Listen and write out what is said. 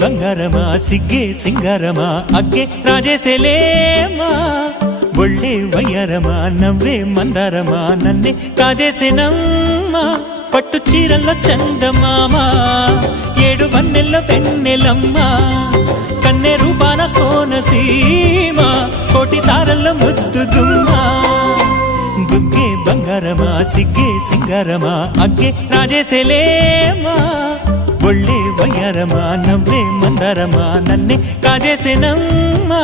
ಬಂಗಾರಮಾ ಸಿಗ್ಗೆ ಸಿಂಗಾರಮಾ ಅಗ್ಗೆ రాజేసేలేమా ఒళ్ళే వయ్యారమా నవ్వే మందారమా నన్నే కాజేసేనమ్మా పట్టు చీరల్లో చందమామ ఏడు వన్నెల్ల వెన్నెలమ్మ కన్నె రూపాన కోనసీమ కోటి తారల్ల ముద్దు దుమ్మా బుగ్గే బంగారమా సిగ్గే సింగారమా అగ్గే రాజేసేలేమా ఒళ్ళే వయ్యారమా నవ్వే మందారమా నన్నే కాజేసేనమ్మా